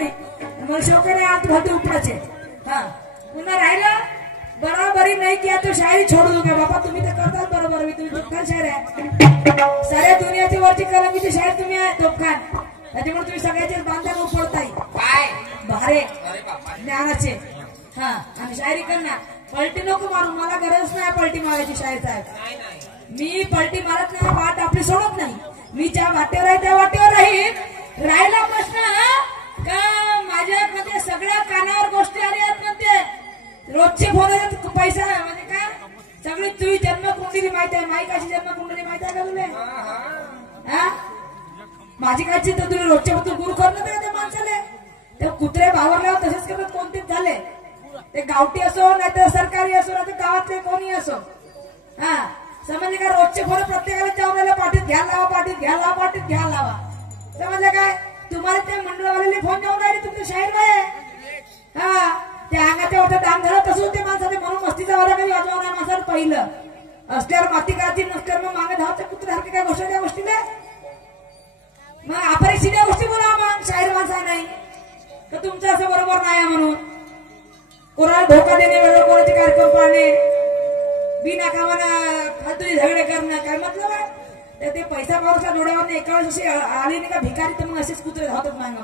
नाही मला शौक नाही आत फालतू उपराचे हाँ पुन्हा राहिलं बराबरी नहीं किया तो शायरी छोड़ दूंगा बाबा तुम्ही तर करताल बरोबर मी तुम्ही तोपखान शायर आहे साऱ्या दुनियाची वरची कलंकीची शायर तुम्ही आहे तोपखान त्याच्यामुळे तुम्ही सगळ्याचे बांधण उपडताय काय भारे ज्ञानाचे हाँ आणि शायरी करणार पलटी नको मारू मला गरज नाही पलटी मारायची शायर साहेब मी पलटी मारत नाही वाट आपली सोडत नाही मी ज्या वाटेवर आहे त्या वाटेवर राहील राहिला प्रश्न का माझ्यामध्ये सगळ्या कानावर गोष्टी आल्या आहेत म्हणते रोजचे फोन पैसा म्हणजे काय सगळी तुझी जन्मकुंडली माहिती आहे माईकाची जन्मकुंडली माहिती आहे का तुला माझी कायची तर तुला रोजचे तू गुरु करणार का त्या माणसाले ते कुत्रे भावरल्यावर तसेच करत कोणतेच झाले ते गावठी असो नाही तर सरकारी असो नाही तर गावातले कोणी असो हा समजले का रोजचे फोन प्रत्येकाला जाऊन पाठीत घ्या लावा पाठीत घ्या लावा पाठीत घ्या लावा समजलं काय तुम्हाला ते मंडळवाले फोन जाऊन राहिले तुमचं शाहीर बाय हा त्या अंगाच्या वरती दाम झालं तसं ते माणसाने म्हणून मस्तीचा वारा काही वाजवणार माणसाला पहिलं असल्यावर माती काढतील नसल्यावर मग मागे धावते कुत्र्यासारखे काय गोष्ट त्या गोष्टीला मग अपरिचित गोष्टी बोला मग शाहीर माणसा नाही तर तुमचं असं बरोबर नाही म्हणून कोणाला धोका देणे वेळेवर कोणाचे कार्यक्रम पाळणे बिनाकामाना फालतू झगडे करणं काय मतलब आहे ते पैसा पावसा डोळ्यावर एका वेळेस अशी आली नाही का भिकारी तर मग असेच कुत्रे धावतात मागा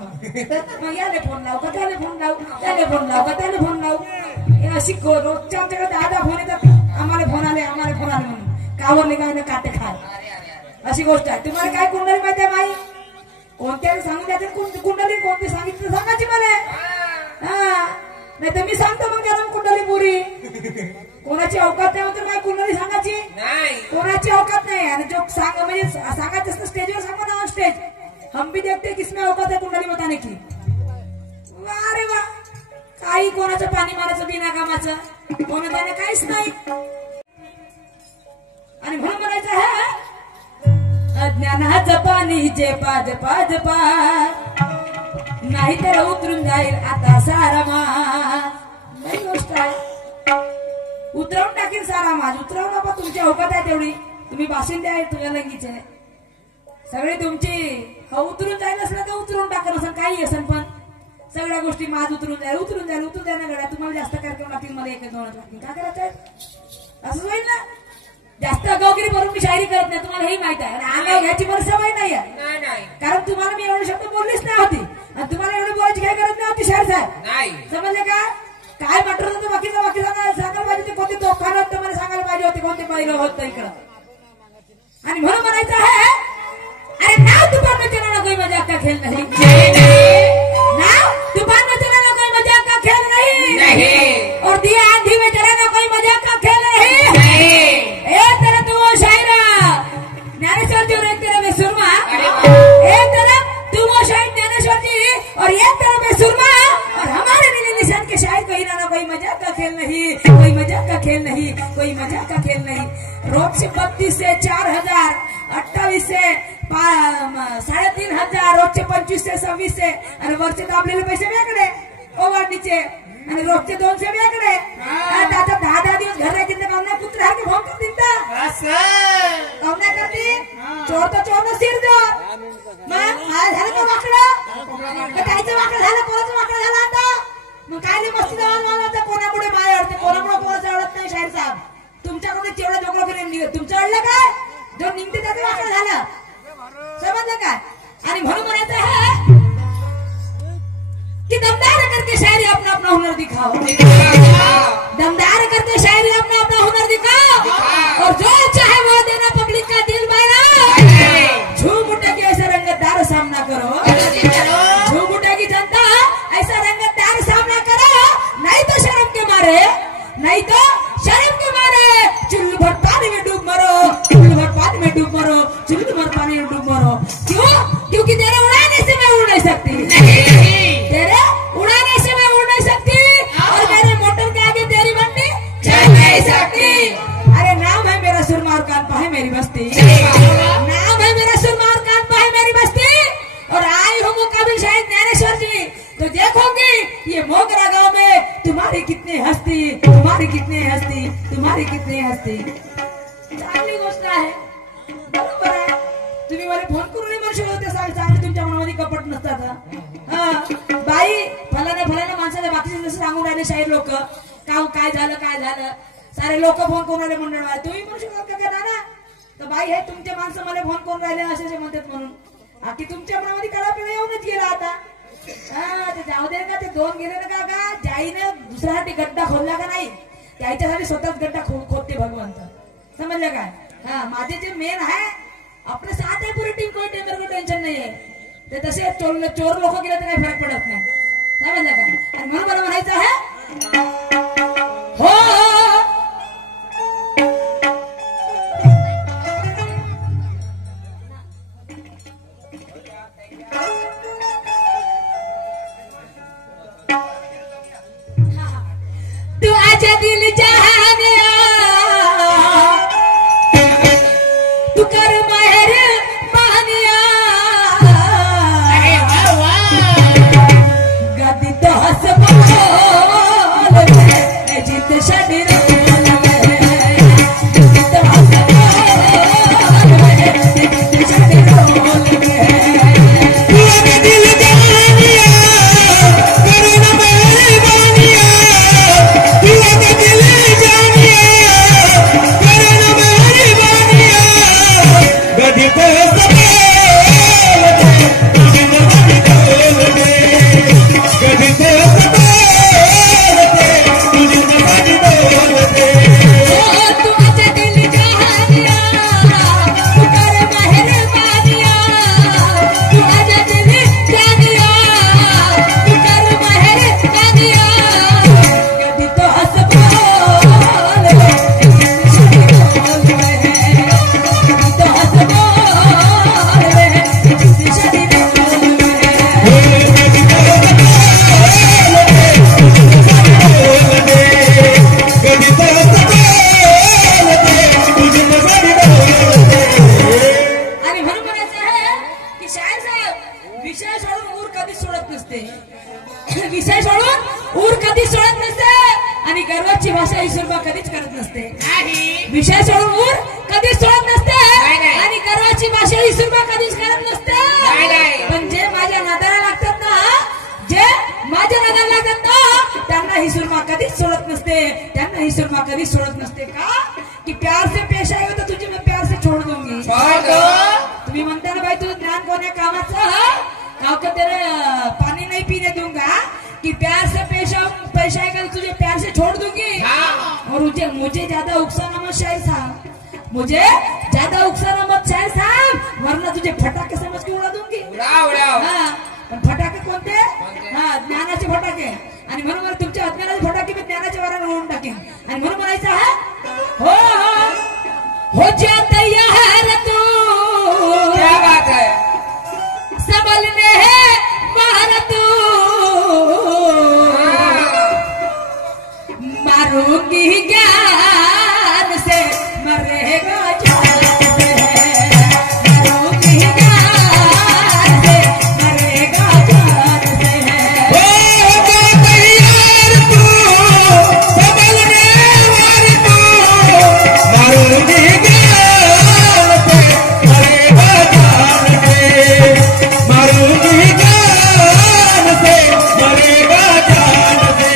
मग याने फोन लाव का त्याने फोन लाव त्याने फोन लाव का त्याने फोन लाव अशी रोजच्या आमच्याकडे 10 फोन येतात आम्हाला फोन आले म्हणून कावरले काय ना काटे खाय अशी गोष्ट आहे तुम्हाला काय कुंडली माहिती आहे माई कोणत्याने सांगून द्यायचं कुंडली कोणती सांगितलं सांगायची मला हा नाही तर मी सांगतो मग त्याला कुंडली पुरी कोणाची अवकात नाही होती काय कुंडली सांगायची कोणाची अवकात नाही आणि जो सांग म्हणजे सांगायचं असतं स्टेजवर सांगा ना स्टेज हम भी देखते किसमें अवकात है कुंडली बताने की अरे वा काही कोणाचं पाणी मारायचं बिना कामाचं कोणाला काहीच नाही आणि म्हणून म्हणायचं है अज्ञानाचं पाणी जे पाज पाज पा नाही तर उतरून जाईल आता सारा माझ गोष्ट आहे उतरवून टाकील सारा माझ उतरवू नका तुमची अवकात आहे तेवढी तुम्ही बाशिंदे आहे तुझ्या लंगीचे सगळे तुमची उतरून जाईल असलं तर उतरून टाकत असं काही असेल पण सगळ्या गोष्टी माझ उतरून जाईल उतरून द्या ना गड्या तुम्हाला जास्त कार्यक्रम लागतील मला 1-2 लागतील काय करायचं असं होईल ना जास्त गावगिरी भरून मी शायरी करत नाही तुम्हाला हे माहित आहे आणि अंगावर घ्यायची मला सवय नाही कारण तुम्हाला मी एवढे शब्द बोललेच नाही होती आणि तुम्हाला एवढी बोलायची काय गरज नाही होती शायर साहेब समजले का काय म्हटलं होतं बाकीचं बाकी सांगायला पाहिजे ते कोणते दोखान होतं मला सांगायला पाहिजे होते कोणते पहिलं होतं इकडं आणि म्हणून म्हणायचं आहे अरे नाव दुपार में चलाना कोई मजाक का खेल नहीं नाव दुपार में चलाना कोई मजाक का खेल नहीं और दिया आंधी में चलाना कोई मजाक का खेल नहीं एक तरफ तो वो शायरा ज्ञानेश्वर जी और एक तरफ है सुरमा एक तरफ तुम वो शायर ज्ञानेश्वर जी और एक तरफ है सुरमा और हमारे नीले निशान के शायर कोई ना कोई मजाक का खेल नहीं कोई मजाक का खेल नहीं कोई मजाक का खेल नहीं रोज से 32 से 4000 28 से 3500 रोजचे 25 से 26 से आणि वरचे दाबलेले पैसे वेगळे ओवाडणीचे आणि रोजचे 200 वेगळे आता 10 दिवस घर राहतील तर कामना पुत्र हरके फोन करतील तर कामना करतील चोर तर चोर सिर दो मग झालं का वाकडं त्याचं वाकडं झालं कोणाचं वाकडं झालं आता मग काय मस्ती जाऊन कोणापुढे माय अडते कोणापुढे कोणाचं अडत नाही शाहीर साहेब तुमच्याकडे तेवढं जोगळं निघत तुमचं अडलं काय जो निघते त्याचं वाकडं झालं समजलं काय आणि म्हणून म्हणायचं है कि दमदार करके शायरी अपना अपना हुनर दिखाओ दमदार करके शायरी अपना अपना हुनर दिखाओ और जो चाहे वो देना पब्लिक का दिल बहला झूम उठे की ऐसा रंगतदार सामना करो झूम उठे की जनता ऐसा रंगतदार सामना करो नहीं तो शर्म के मारे चुल्लू भर पानी में डूब मरो चुल्लू भर पानी में डूब मरो चुल्लू भर पानी में डूब मरो क्यों क्योंकि तेरे उड़ाने से मैं उड़ नहीं सकती तेरे उड़ाने से मैं उड़ नहीं सकती और मेरे मोटर के आगे तेरी बंदी चल नहीं सकती अरे नाम है मेरा सुरमा और कानपा है मेरी बस्ती नाम है मेरा सुरमा और कानपा है मेरी बस्ती और आई हूँ मुकाबिल शायद ज्ञानेश्वर जी तो देखोगे ये मोगरा गांव में तुम्हारी कितनी हस्ती चांगली गोष्ट आहे बरोबर आहे तुम्ही मला फोन करून म्हणशील होते चांगले तुमच्या मनामध्ये कपट नसतात बाई फलाने माणसाला बाकीचे जसं सांगून राहिले शाहीर लोक काय झालं सारे लोक फोन करून राहिले मंडळ तुम्ही म्हणू शकता का ना तर बाई हे तुमचे माणसं मला फोन करून राहिले असे म्हणतात म्हणून की तुमच्या मनामध्ये कळापिळा येऊनच गेला आता ते जाऊ दे ना ते दोन गेले ना का जाईने दुसऱ्यासाठी गड्डा खोदला का नाही त्याच्यासाठी स्वतःच गड्डा खोदते भगवंत समजलं काय माझे जे मेन आहे आपले साथ आहे पुरी टीम कोई टेन्शन नाहीये ते तसे चोर लोक गेले तर काही फरक पडत नाही समजलं काय आणि म्हणून मला म्हणायचं आहे हो तू आजा दिल जहानिया तू कर मेहर मानिया गदी तो हंस बोल जीत शरीर विषय सोडून ऊर कधीच सोडत नसते आणि गर्वाची भाषा ही सुरुवात कधीच करत नसते पण जे माझ्या नादाला लागतात ना त्यांना ही सुरमा कधीच सोडत नसते का की प्यार से पेश आए हो तो तुझे मैं प्यार से छोड़ दूंगी तुम्ही म्हणता ना भाई तू ज्ञान कोण्या कामाचं गाव का तेरे पानी नहीं पीने दूंगा कि प्यार से पेश आएगा तुझे प्यार से छोड़ दूंगी और मुझे ज्यादा उकसाना मत शाहिर साहब मुझे ज्यादा उकसाना मत शाहिर साहब वरना तुझे फटाके समझ के उड़ा दूंगी पण फटाके कोणते ज्ञानाचे फटाके आणि म्हणून मला तुमच्या अज्ञानाचे फटाके मी ज्ञानाच्या वाराने उडवून टाकेन आणि म्हणून म्हणायचं आहे हो जा तैयार तू क्या बात है संभलने है बाहर तू मारूंगी ज्ञान से मरेगा जान से मारूंगी ज्ञान से मरेगा जान से हो जा तैयार तू संभलने वाली तू मारूंगी ज्ञान से मरेगा जान से मारूंगी ज्ञान से मरेगा जान से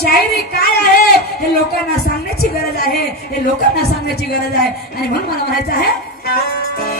शायरी काय आहे हे लोकांना सांगण्याची गरज आहे आणि म्हणून मला म्हणायचं आहे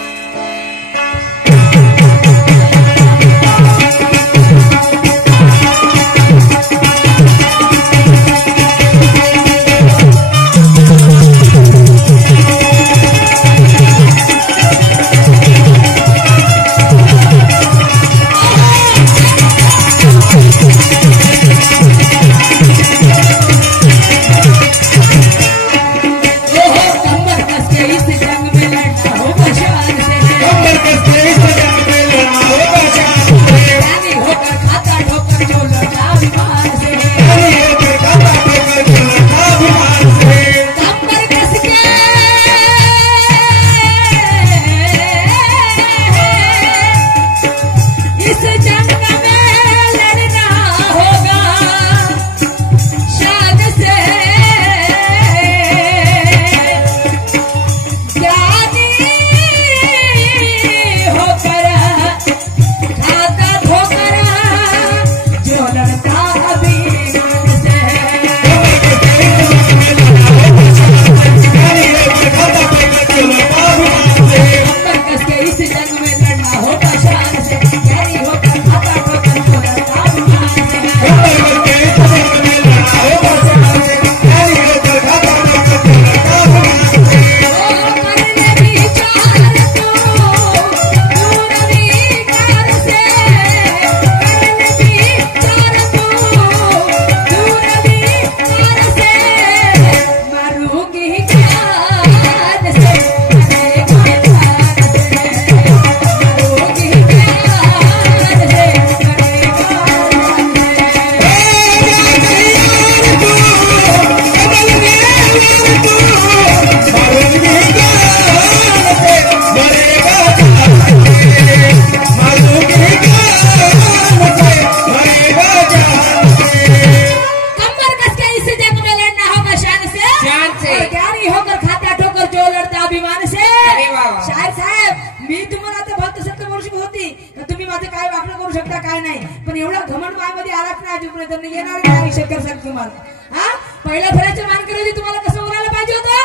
साहेब मी तुम्हाला आता भक्त सत्य बोलू शकत होती का तुम्ही माझं काय वाकडं करू शकता काय नाही, पण एवढा घमंड मायामध्ये आलाच नाही अजूनपर्यंत येणार नाही शंकर साहेब तुम्हाला. हा पहिल्या फेऱ्याची मानकरी होती, तुम्हाला कसं उरायला पाहिजे होतं.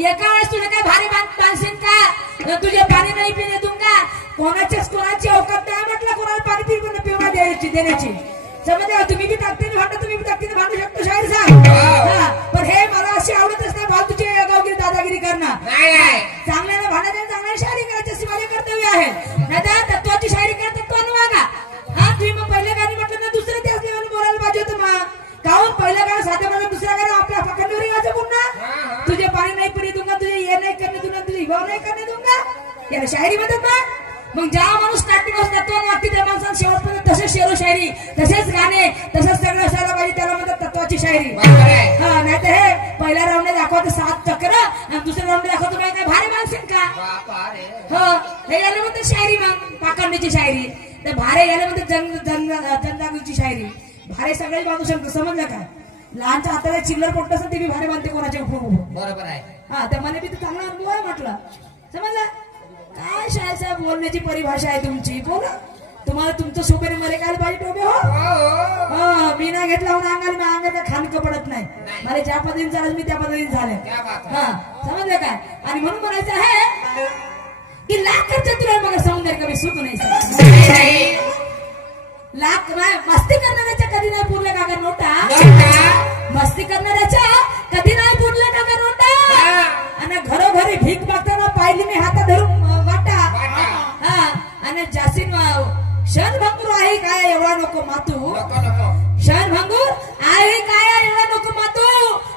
एका वेळेस तुला काय भारी बांधशील का, तुझे पाणी नाही पिणे दूंगा. कोणाची अवकात नाही म्हटलं कोणाला पाणी पिऊन देण्याची. समजा तुम्ही बी ताकदीने भांडा, तुम्ही बी ताकदीने भांडू शकतो शाहीर साहेब. पण हे मला अशी आवडतच नाही फालतूची गावगिरी दादागिरी करणं. चांगल्याला भांडायचं, चांगल्या शायरी करायची माझे कर्तव्य आहे. नाही तत्वाची शायरी करा, तत्वानं वागा. हा तुम्ही मग पहिल्या गाणी म्हटलं ना दुसरं त्याच देवाने बोलायला पाहिजे होतं. मग काहून पहिल्या गाणं साध्या गाणं दुसऱ्या गाणं आपल्या पकडण्यावर यायचं पुन्हा. तुझे पाणी नाही पिणे दूंगा, तुझे ये नाही करणे दूंगा, तुझे हिवाव नाही करणे दूंगा. याला शायरी म्हणतात ना. मग ज्या माणूस नाट्य तत्वानं वागते त्या माणसाला शेवटपर्यंत तसेच शेरो शायरी, तसेच गाणे, तसंच सगळं असायला पाहिजे. त्याला म्हणतात तत्वाची शायरी. हा नाही तर हे पहिल्या राऊंडने दाखवतं 7 चक्र आणि दुसऱ्या राऊंडने दाखवतो काय भारी माणसेन का. हो हे याला म्हणतात शायरी. मग पाखंडीची शायरी तर भारे याला म्हणतात जनजागृतीची शायरी. भारे सगळे बांधू शकतो. समजलं काय. लहानच्या हाताला चिल्लर पोट असेल ते बी भारे बांधते कोणाच्या उपयोग. बरोबर आहे. हा त्या मने बी तर चांगला अनुभव आहे म्हटलं. समजलं काय शाहीर साहेब बोलण्याची परिभाषा आहे तुमची. बोला तुम्हाला तुमचं सोबेने मरे काय पाहिजे टोपे. हो मी नाही घेतला म्हणून अंगाला अंगाला खानकं पडत नाही. मला ज्या पद्धतीने झालं मी त्या पद्धतीने झाले. हा समजलं काय. आणि म्हणून म्हणायचं आहे की लाख चतुर मला सौंदर्य कमी सुख नाही. लाख नाही मस्ती करणाऱ्याच्या कधी नाही पुरल्या काका नोटा. मस्ती करणाऱ्याच्या कधी नाही पुरल्या काका नोटा. आणि घरोघरी भीक मागताना पाहिली मी हातात धरून वाटा. हा आणि जासीन क्षण भंगूर आहे काय एवढा नको मातू. क्षण भंगूर आहे काय एवढा नको मातू.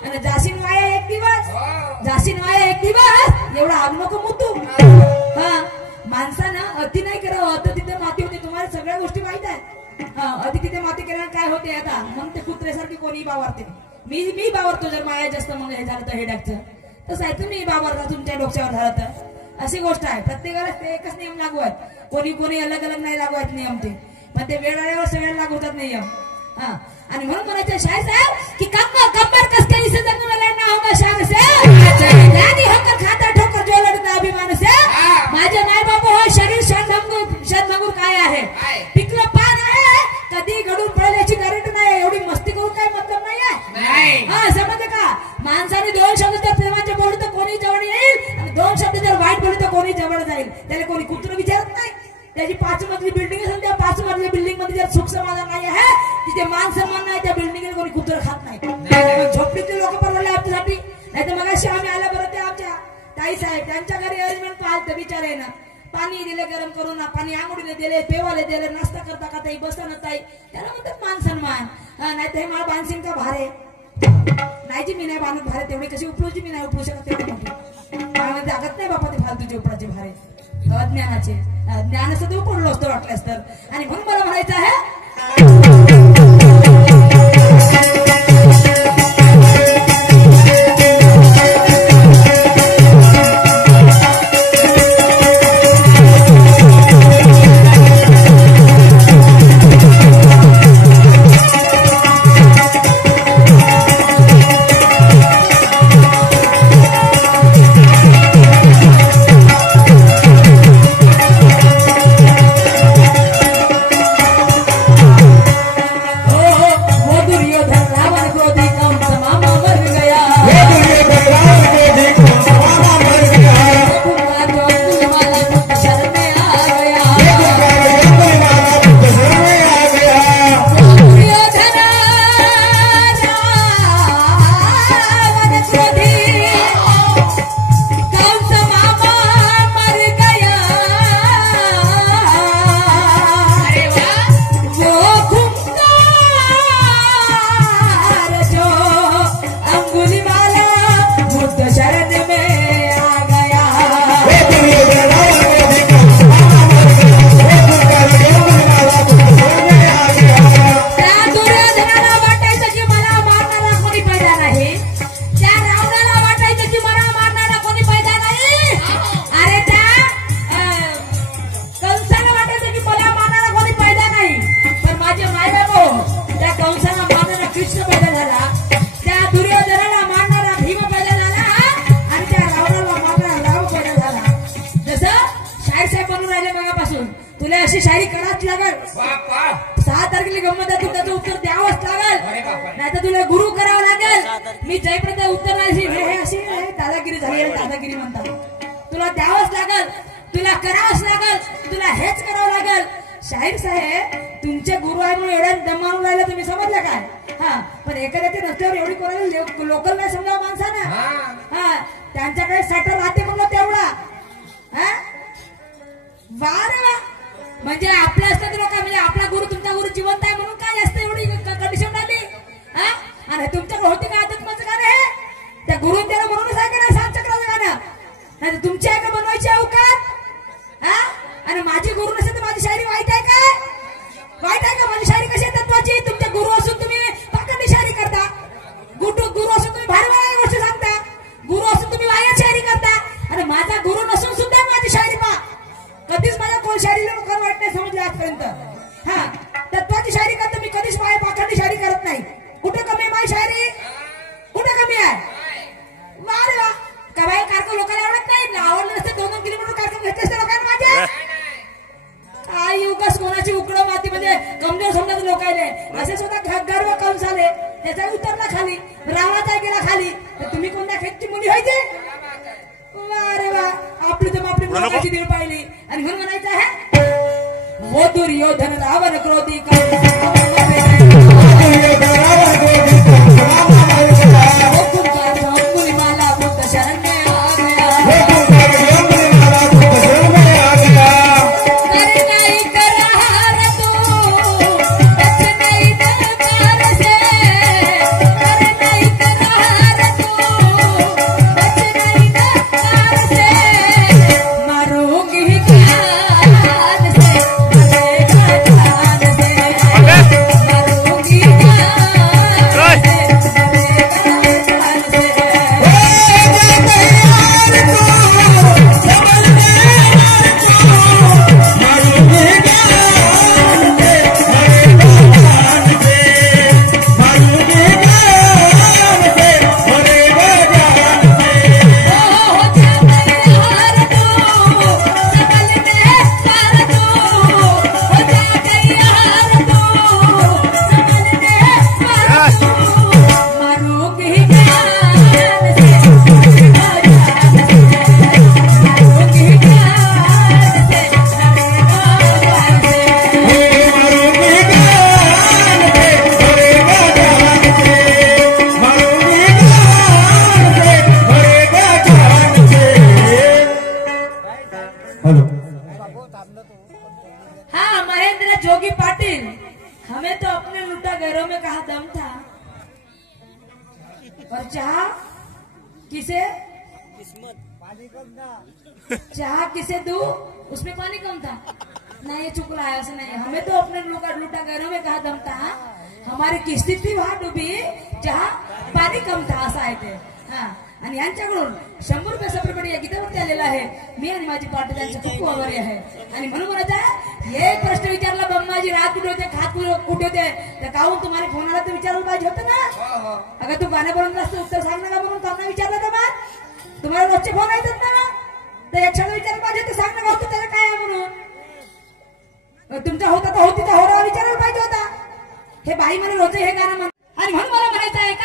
आणि जासीन वाया एक दिवस एवढा आग नको मुतू. हा माणसानं अति नाही करावं. अति तिथे माती होती. तुम्हाला सगळ्या गोष्टी माहित आहेत. अति तिथे माती केल्यानं काय होते आता मग ते कुत्र्यासारखी कोणी बावरते. मी बावरतो जर माया जास्त मग हे झालं तर हेडाकचं तसं आहे. तुम्ही बावरता तुमच्या डोक्यावर झालं तर अशी गोष्ट आहे. प्रत्येकाला ते एकच नियम लागू आहेत. कोणी अलग अलग नाही लागू आहेत नियम ते. पण ते वेळ आल्यावर सगळ्यांना लागू होतात नियम. हा आणि म्हणून म्हणायचं शाहीर साहेब की कंबर कस के इसे जगने वाला ना होगा शान से यानी होकर खाता ठोकर जो लढता अभिमान से. माझे माय बाबा हो शरीर शनभंगूर काय आहे. पिकलं पान आहे कधी घडून पडल्याची गॅरंटी नाही. एवढी मस्ती करून काय मतलब नाही आहे. हा समजलं का. माणसाने 2 शब्द जर प्रेमाचे बोलले तर कोणी जवळ येईल आणि 2 शब्द जर वाईट बोलले तर कोणी जवळ जाईल. त्याला कोणी कुत्र विचारत नाही. त्याची 5 मजली बिल्डिंग असेल त्या 5 मजली बिल्डिंग मध्ये जर सुख समाधान नाही आहे तिथे मान सन्मान नाही त्या बिल्डिंगला कोणी कुत्र खात नाही. झोपडीतले लोक परवडले आमच्यासाठी. नाही तर मग अशी आम्ही आल्या बरं ते आमच्या ताई साहेब त्यांच्या घरी अरेंजमेंट पाहत बिचारे ना. पाणी दिले गरम करून पाणी आंघोळीने दिले पेवाले दिले नाश्ता करता का ताई बसा ना ताई. त्याला म्हणतात मान सन्मान. नाही तर हे मला बांधशील का भारे नाही जी मी नाही बांधत भारे तेवढी कशी उपलूची मी नाही उपलू शकत. तेवढी मोठी जागत नाही बापा ते फालतूचे उपडाचे भारे ज्ञानाचे ज्ञानाचं तो पडलो असतो वाटल्यास तर. आणि म्हणून मला म्हणायचं आहे तुला अशी शायरी करावंच लागल. 6 तारखेला गंमत आहे, तू त्याचं उत्तर द्यावंच लागल, नाही तर तुला गुरु करावं लागेल. मी जयप्रदा उत्तर हे अशी दादागिरी झाली, दादागिरी म्हणतात. तुला द्यावंच लागल, तुला करावंच लागल, तुला हेच करावं लागल. शाहीर साहेब तुमचे गुरु आहे म्हणून एवढ्या दमावून राहिला, तुम्ही समजलं काय? हा, पण एखाद्याच्या रस्त्यावर एवढी कोणाला लोकल नाही समजावं माणसानं. हा, त्यांच्याकडे सटर राहते म्हणलं तेवढा. हा, वा म्हणजे आपल्या असतात लोक, म्हणजे आपला गुरु तुमचा गुरु जिवंत आहे म्हणून काय जास्त एवढी कंडिशन आली. हा, आणि तुमच्याकडे होती का आदत माझं गाणं हे? त्या गुरु त्याला म्हणूनच आहे का नाही 7 चक्राचं गाणं? नाही तुमची आहे का बनवायची अवकात? हा, आणि माझी गुरु नसेल तर माझी शायरी वाईट आहे काय? वाईट आहे का? माझी शायरी कशी तत्वाची? तुमच्या गुरु असून तुम्ही पाकडी शायरी करता, गुरु असून तुम्ही भारी भारी गोष्टी सांगता, गुरु असून तुम्ही वाया शायरी करता. आणि माझा गुरु नसून सुद्धा माझी शायरी पा कधीच माझ्या कोण शायरीला मुखार वाटत नाही, समजले आजपर्यंत. हा, तत्वाची शायरी करतो मी, कधीच माझ्या पाखंडी शायरी करत नाही. कुठे कमी आहे माझी शायरी? कुठे कमी आहे? वा रे वा. का बाई कार्यक्रम लोकांना आवडत नाही? आवडलं नसते 2-2 किलोमीटर कार्यक्रम घेतले असते लोकांना माझ्या. काय युगस कोणाची उकडं माती म्हणजे कमजोर समजत लोकांना असे सुद्धा गर्व कम झाले. त्याचा उतरला खाली, रावणाचा गेला खाली, तर तुम्ही कोणत्या खेळची मुली व्हायचे? वा रे वा. आपली तर आपली मुलाची दिल पाहिली आणि म्हणून म्हणायचं आहे वो दुर्योधन रावण क्रोधी मला बुद्ध शरण में आ गया. हाँ महेंद्र जोगी पाटिल, हमें तो अपने लुटा घरों में कहा दम था, और चाह किसे चाह किसे दूं उसमें पानी कम था. नहीं ये चुक रहा है, ऐसे नहीं. हमें तो अपने लुटा घरों में कहा दम था, हमारी किस्ती थी वहां डुबी जहाँ पाणी कम था, असं आहे ते. हा, आणि यांच्याकडून 100 रुपये सप्रपणी या गीतावरती आलेला आहे. मी आणि माझी पार्टी त्यांचं खूप आभारी आहे. आणि म्हणून म्हणत आहे एक प्रश्न विचारला ब्रह्माजी रात कुठे होते, खात कुठे होते, तर काहून तुम्हाला फोन आला तर विचारायला पाहिजे होतं ना. अगं तू गाणं बनवलं असतं उत्तर सांग ना म्हणून त्यांना विचारलं तर मग तुम्हाला रोजचे फोन येतात ना, तर याच्याला विचारायला पाहिजे होतं, सांग ना होतं त्याला काय आहे म्हणून. तुमचा होता तर होती तर होरा विचारायला पाहिजे होता. हे बाई म्हणून होते हे गाणं म्हण. आणि म्हणून मला म्हणायचं आहे का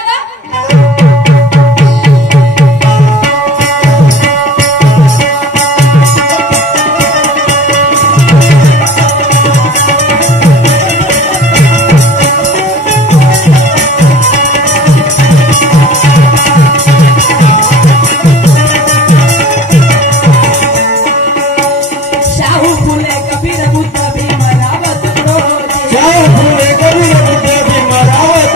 कबीर बुद्ध भीम रावत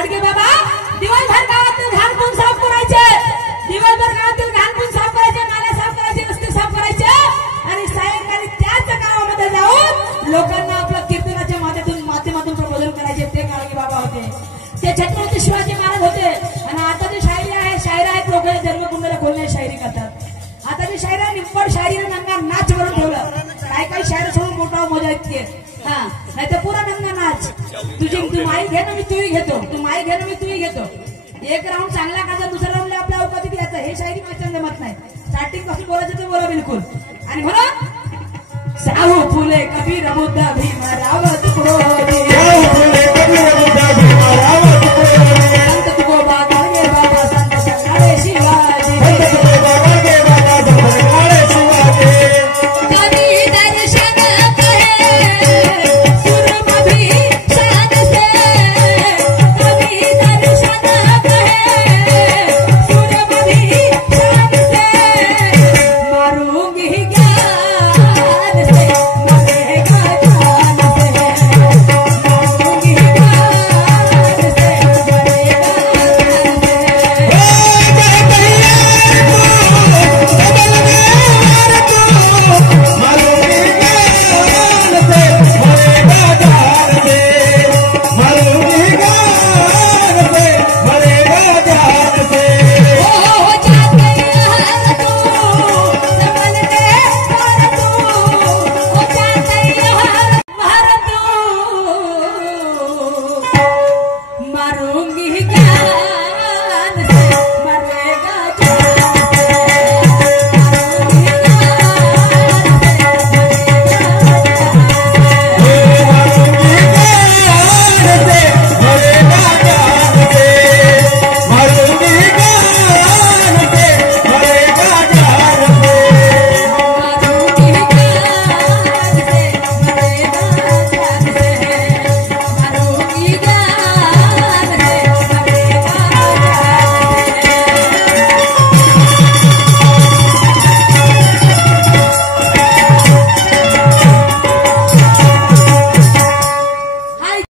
गाडगे बाबा दिवसभर गावातील घाणपून साफ करायचे, दिवसभर गावातील घाणपून साफ करायचे, नाल्या साफ करायचे, रस्ते साफ करायचे आणि सायंकाळी त्याच गावामध्ये जाऊन लोकांना आपल्या कीर्तनाच्या माध्यमातून प्रबोधन करायचे. ते गाडगे बाबा होते. ते छत्रपती शिवाजी महाराज होते. आणि आता जी शायरी आहे, शायरा आहेत, लोक जन्मकुंडाला खोलणे शायरी करतात. आता जी शायरा निव्वळ शायरीने नंगा नाच करून ठेवलं. काही शायर सोडून मोठा मजा इतके. हा नाही तर पुरा नंगा नाच. तू माई घे ना मी तूही घेतो, तू माई घे ना मी तूही घेतो. एक राऊंड चांगला काढा, दुसऱ्या राऊंडला आपल्या अवकाशात यायचं. हे शायरी माझ्या जमत नाही. स्टार्टिंग पासून बोलायचं ते बोला बिलकुल. आणि म्हणून साहू फुले कबीर बुद्ध भीमराव तुकडो